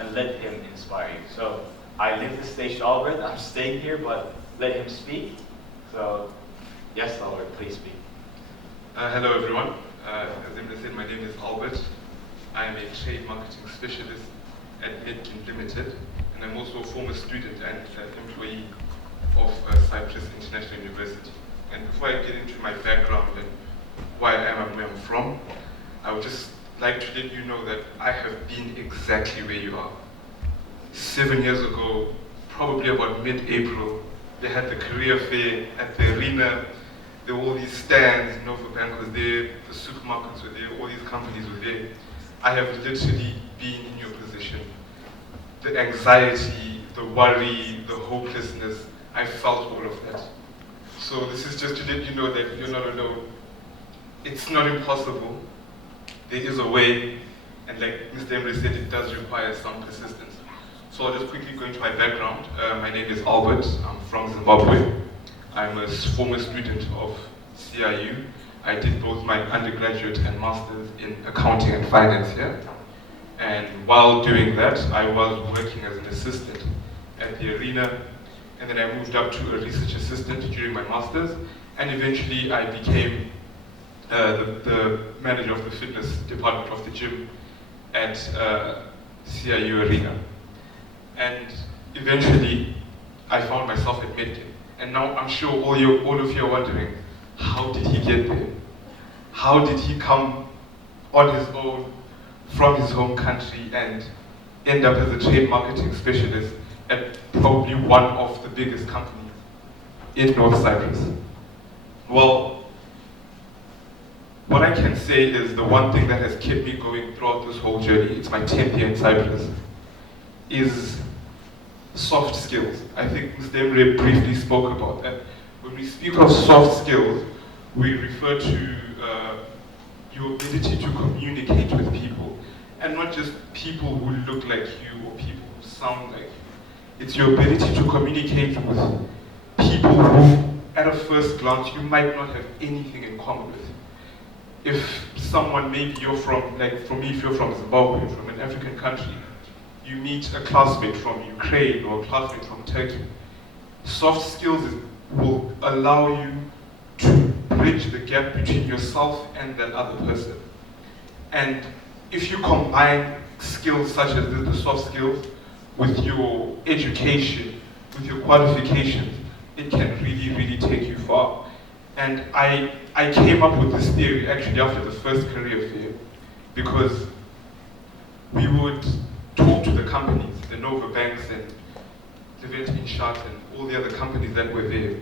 and let him inspire you. So I leave the stage to Albert, I'm staying here, but let him speak. So yes, Albert, please speak. Hello everyone. As Emre said, my name is Albert. I am a trade marketing specialist at Metgin Limited, and I'm also a former student and employee of Cyprus International University. And before I get into my background and why I am and where I'm from, I would just like to let you know that I have been exactly where you are. 7 years ago, probably about mid-April, they had the career fair at the arena. There were all these stands, Nova Bank was there, the supermarkets were there, all these companies were there. I have literally been in your position. The anxiety, the worry, the hopelessness, I felt all of that. So this is just to let you know that you're not alone. It's not impossible. There is a way, and like Mr. Emre said, it does require some persistence. So I'll just quickly go into my background. My name is Albert, I'm from Zimbabwe. I'm a former student of CIU. I did both my undergraduate and master's in accounting and finance here. And while doing that, I was working as an assistant at the arena. And then I moved up to a research assistant during my master's. And eventually I became the manager of the fitness department of the gym at CIU Arena. And eventually I found myself at Metgin. And now I'm sure all of you are wondering, how did he get there? How did he come on his own from his home country and end up as a trade marketing specialist at probably one of the biggest companies in North Cyprus? Well, what I can say is the one thing that has kept me going throughout this whole journey, it's my 10th year in Cyprus, is soft skills. I think Mr. Emre briefly spoke about that. When we speak of soft skills, we refer to your ability to communicate with people, and not just people who look like you or people who sound like you. It's your ability to communicate with people who, at a first glance, you might not have anything in common with. If someone, maybe you're from, like for me, if you're from Zimbabwe, from an African country, you meet a classmate from Ukraine or a classmate from Turkey, soft skills will allow you to bridge the gap between yourself and that other person. And if you combine skills such as the soft skills with your education, with your qualifications, it can really, really take you far. And I came up with this theory actually after the first career fair, because we would talk to the companies, the Nova Banks and Levent Inshot and all the other companies that were there.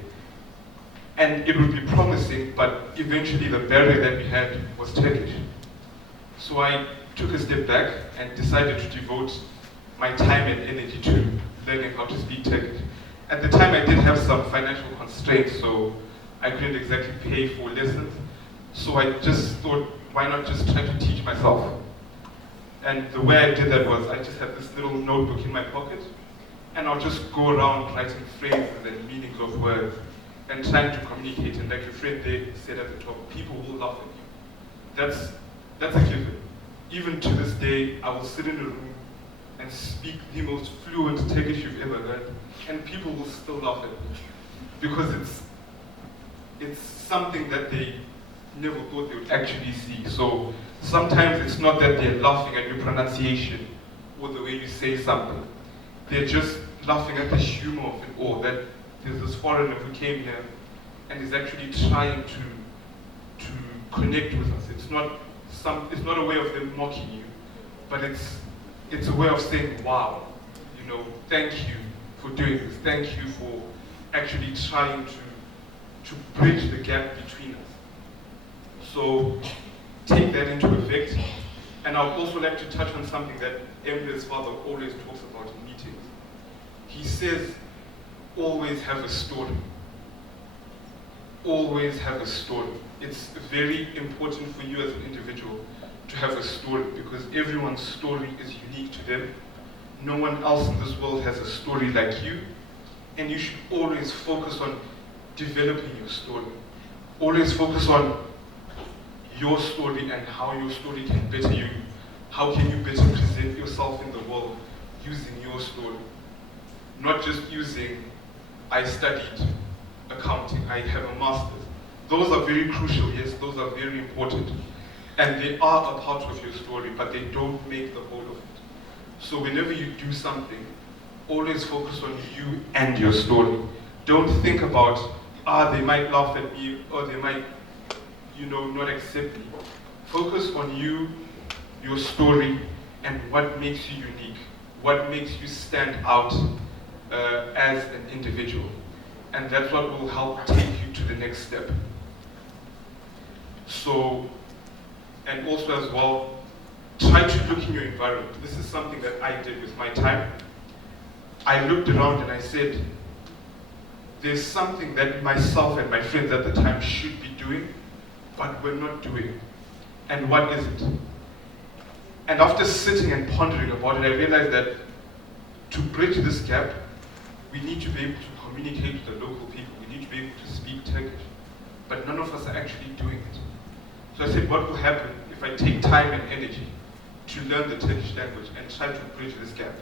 And it would be promising, but eventually the barrier that we had was Turkish. So I took a step back and decided to devote my time and energy to learning how to speak Turkish. At the time I did have some financial constraints, so I couldn't exactly pay for lessons. So I just thought, why not just try to teach myself? And the way I did that was I just had this little notebook in my pocket, and I'll just go around writing phrases and meanings of words and trying to communicate. And like your friend there said at the top, people will laugh at you. That's a given. Even to this day, I will sit in a room and speak the most fluent Turkish you've ever heard, and people will still laugh at me because it's something that they never thought they would actually see. So sometimes it's not that they're laughing at your pronunciation or the way you say something. They're just laughing at the humor of it all, that there's this foreigner who came here and is actually trying to connect with us. It's not a way of them mocking you, but it's it's a way of saying, wow, you know, thank you for doing this. Thank you for actually trying to bridge the gap between us. So take that into effect. And I would also like to touch on something that EMRE's father always talks about in meetings. He says, always have a story. Always have a story. It's very important for you as an individual to have a story, because everyone's story is unique to them. No one else in this world has a story like you, and you should always focus on developing your story. Always focus on your story and how your story can better you. How can you better present yourself in the world using your story? Not just using, I studied accounting, I have a master's. Those are very crucial, yes, those are very important. And they are a part of your story, but they don't make the whole of it. So whenever you do something, always focus on you and your story. Don't think about, they might laugh at me, or they might, not accept me. Focus on you, your story, and what makes you unique, what makes you stand out as an individual. And that's what will help take you to the next step. So, and also as well, try to look in your environment. This is something that I did with my time. I looked around and I said, there's something that myself and my friends at the time should be doing, but we're not doing. And what is it? And after sitting and pondering about it, I realized that to bridge this gap, we need to be able to communicate with the local people. We need to be able to speak Turkish. But none of us are actually doing it. So I said, what will happen if I take time and energy to learn the Turkish language and try to bridge this gap?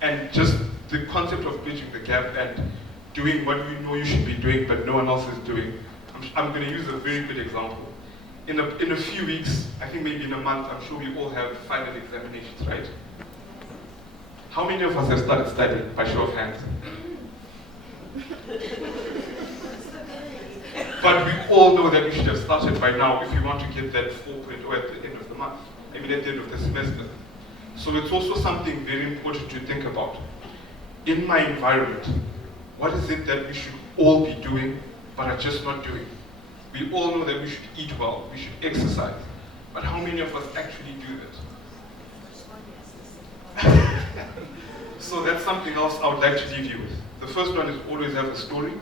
And just the concept of bridging the gap and doing what you know you should be doing but no one else is doing. I'm going to use a very good example. In a few weeks, I think maybe in a month, I'm sure we all have final examinations, right? How many of us have started studying, by show of hands? But we all know that we should have started by now if we want to get that 4.0 at the end of the month, at the end of the semester. So it's also something very important to think about. In my environment, what is it that we should all be doing but are just not doing? We all know that we should eat well, we should exercise, but how many of us actually do that? So that's something else I would like to leave you with. The first one is always have a story.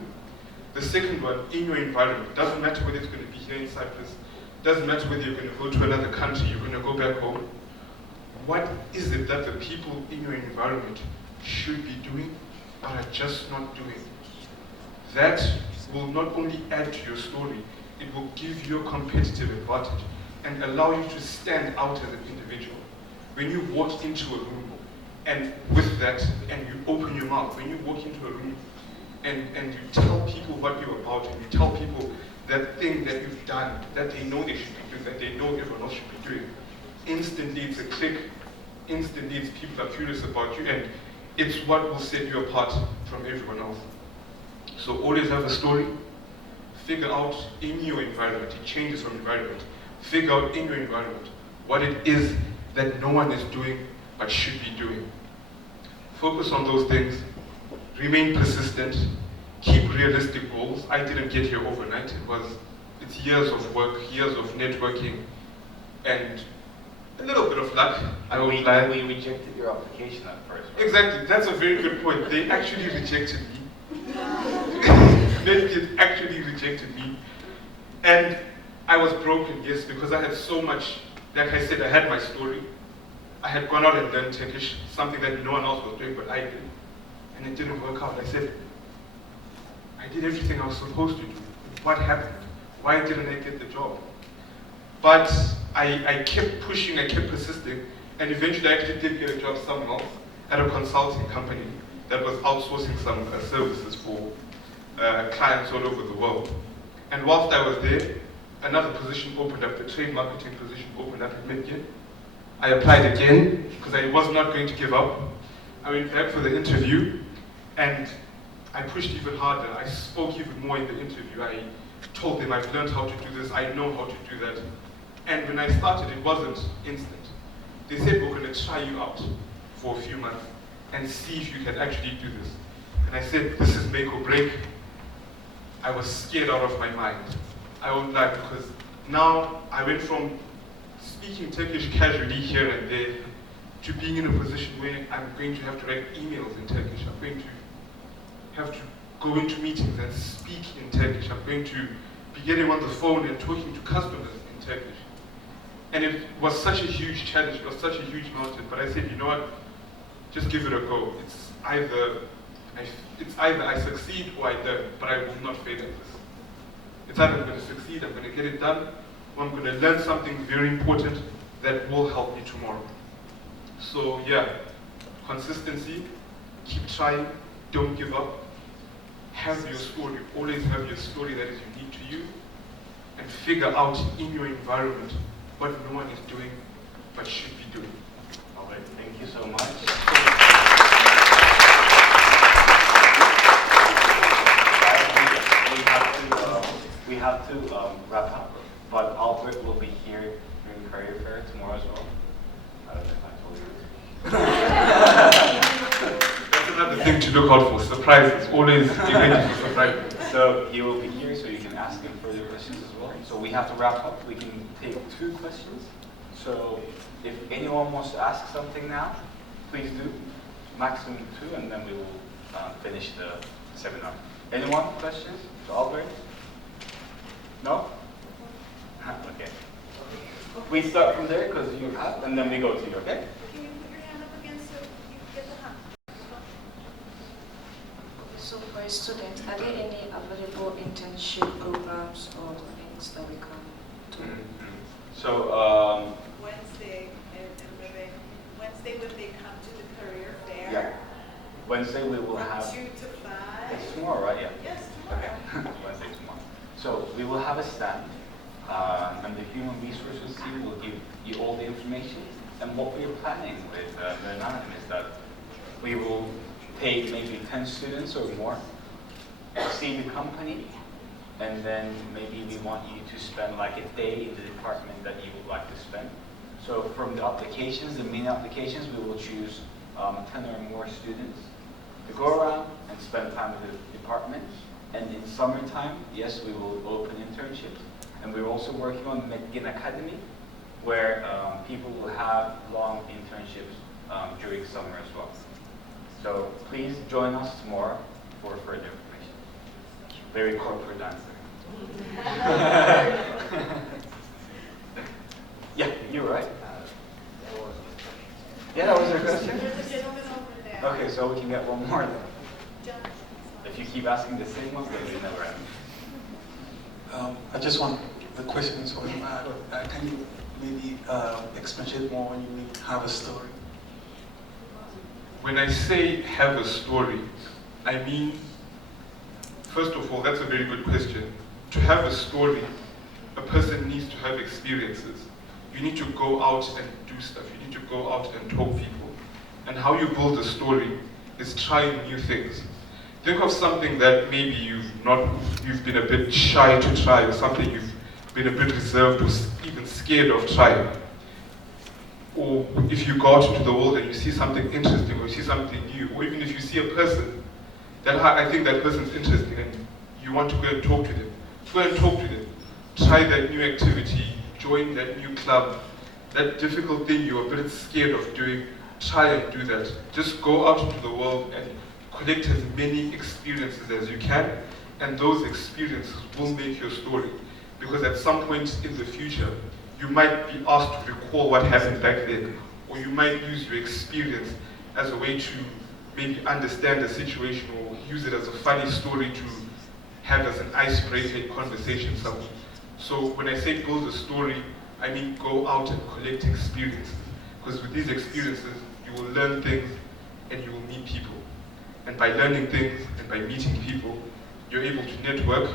The second one, in your environment, doesn't matter whether it's going to be here in Cyprus, doesn't matter whether you're going to go to another country, you're going to go back home. What is it that the people in your environment should be doing but are just not doing? That will not only add to your story, it will give you a competitive advantage and allow you to stand out as an individual. When you walk into a room, and with that, and you open your mouth, when you walk into a room and you tell people what you're about, and you tell people that thing that you've done, that they know they should be doing, that they know everyone else should be doing, instantly it's a click, instantly it's people are curious about you, and it's what will set you apart from everyone else. So always have a story. Figure out in your environment, it changes from environment. Figure out in your environment what it is that no one is doing but should be doing. Focus on those things. Remain persistent. Keep realistic goals. I didn't get here overnight. It's years of work, years of networking, and a little bit of luck. We rejected your application at first. Right? Exactly. That's a very good point. They actually rejected me. Metgin actually rejected me. And I was broken, yes, because I had so much, like I said, I had my story. I had gone out and done Turkish, something that no one else was doing, but I did. And it didn't work out. I said, I did everything I was supposed to do. What happened? Why didn't I get the job? But I kept pushing, I kept persisting, and eventually I actually did get a job somewhere else at a consulting company that was outsourcing some services for clients all over the world. And whilst I was there, another position opened up, the trade marketing position opened up at Metgin. I applied again, because I was not going to give up. I went back for the interview, and I pushed even harder. I spoke even more in the interview. I told them I've learned how to do this, I know how to do that. And when I started, it wasn't instant. they said, we're going to try you out for a few months and see if you can actually do this. And I said, this is make or break. I was scared out of my mind. I won't lie, because now I went from speaking Turkish casually here and there to being in a position where I'm going to have to write emails in Turkish. I'm going to have to go into meetings and speak in Turkish. I'm going to be getting on the phone and talking to customers in Turkish. And it was such a huge challenge, it was such a huge mountain, but I said, you know what, just give it a go. It's either I succeed or I learn, but I will not fail at this. It's either I'm going to succeed, I'm going to get it done, or I'm going to learn something very important that will help me tomorrow. So yeah, consistency, keep trying, don't give up, have your story, always have your story that is unique to you, and figure out in your environment what no one is doing but should be doing. All right, thank you so much. We have to wrap up, but Albert will be here during career fair tomorrow as well. I don't know if I told you this. That's another thing to look out for, surprises, always be ready for surprises. So he will be here, so you can ask him further questions as well. So we have to wrap up. We can take 2 questions. So if anyone wants to ask something now, please do. Maximum 2, and then we will finish the seminar. Anyone? Questions? So Albert? No? Okay. We start from there because you have, and then we go to you, okay? Can you put your hand up again so you get the hand? So for a student, are there any available internship programs or things that we can do? So, Wednesday, Wednesday when they come to the career fair. yeah. Wednesday we will have. From 2 to 5. It's tomorrow, right? Yeah. Yes, tomorrow. Okay. Wednesday tomorrow. So we will have a stand, and the human resources team will give you all the information. And what we're planning with Anonymous is that we will take maybe 10 students or more, see the company, and then maybe we want you to spend like a day in the department that you would like to spend. So from the applications, the main applications, we will choose 10 or more students to go around and spend time with the department. And in summertime, yes, we will open internships. And we're also working on Metgin Academy, where people will have long internships during summer as well. So please join us tomorrow for further information. Very corporate answer. Yeah, you're right. Yeah, that was your question? There's a gentleman over there. Okay, so we can get one more then. John. If you keep asking the same ones, then we never end. I just want the question is can you maybe expatiate more when you mean have a story? When I say have a story, I mean, first of all, that's a very good question. To have a story, a person needs to have experiences. You need to go out and do stuff. You need to go out and talk people. And how you build a story is trying new things. Think of something that maybe you've been a bit shy to try, or something you've been a bit reserved or even scared of trying. Or if you go out into the world and you see something interesting, or you see something new, or even if you see a person that I think that person's interesting and you want to go and talk to them, go and talk to them. Try that new activity, join that new club, that difficult thing you're a bit scared of doing, try and do that. Just go out into the world and collect as many experiences as you can, and those experiences will make your story. Because at some point in the future, you might be asked to recall what happened back then, or you might use your experience as a way to maybe understand the situation, or use it as a funny story to have as an icebreaker conversation somewhere. So when I say build a story, I mean go out and collect experiences. Because with these experiences, you will learn things and you will meet people. And by learning things and by meeting people, you're able to network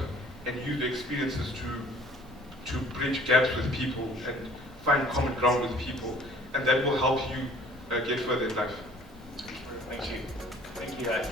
and use the experiences to bridge gaps with people and find common ground with people. And that will help you get further in life. Thank you. Thank you guys.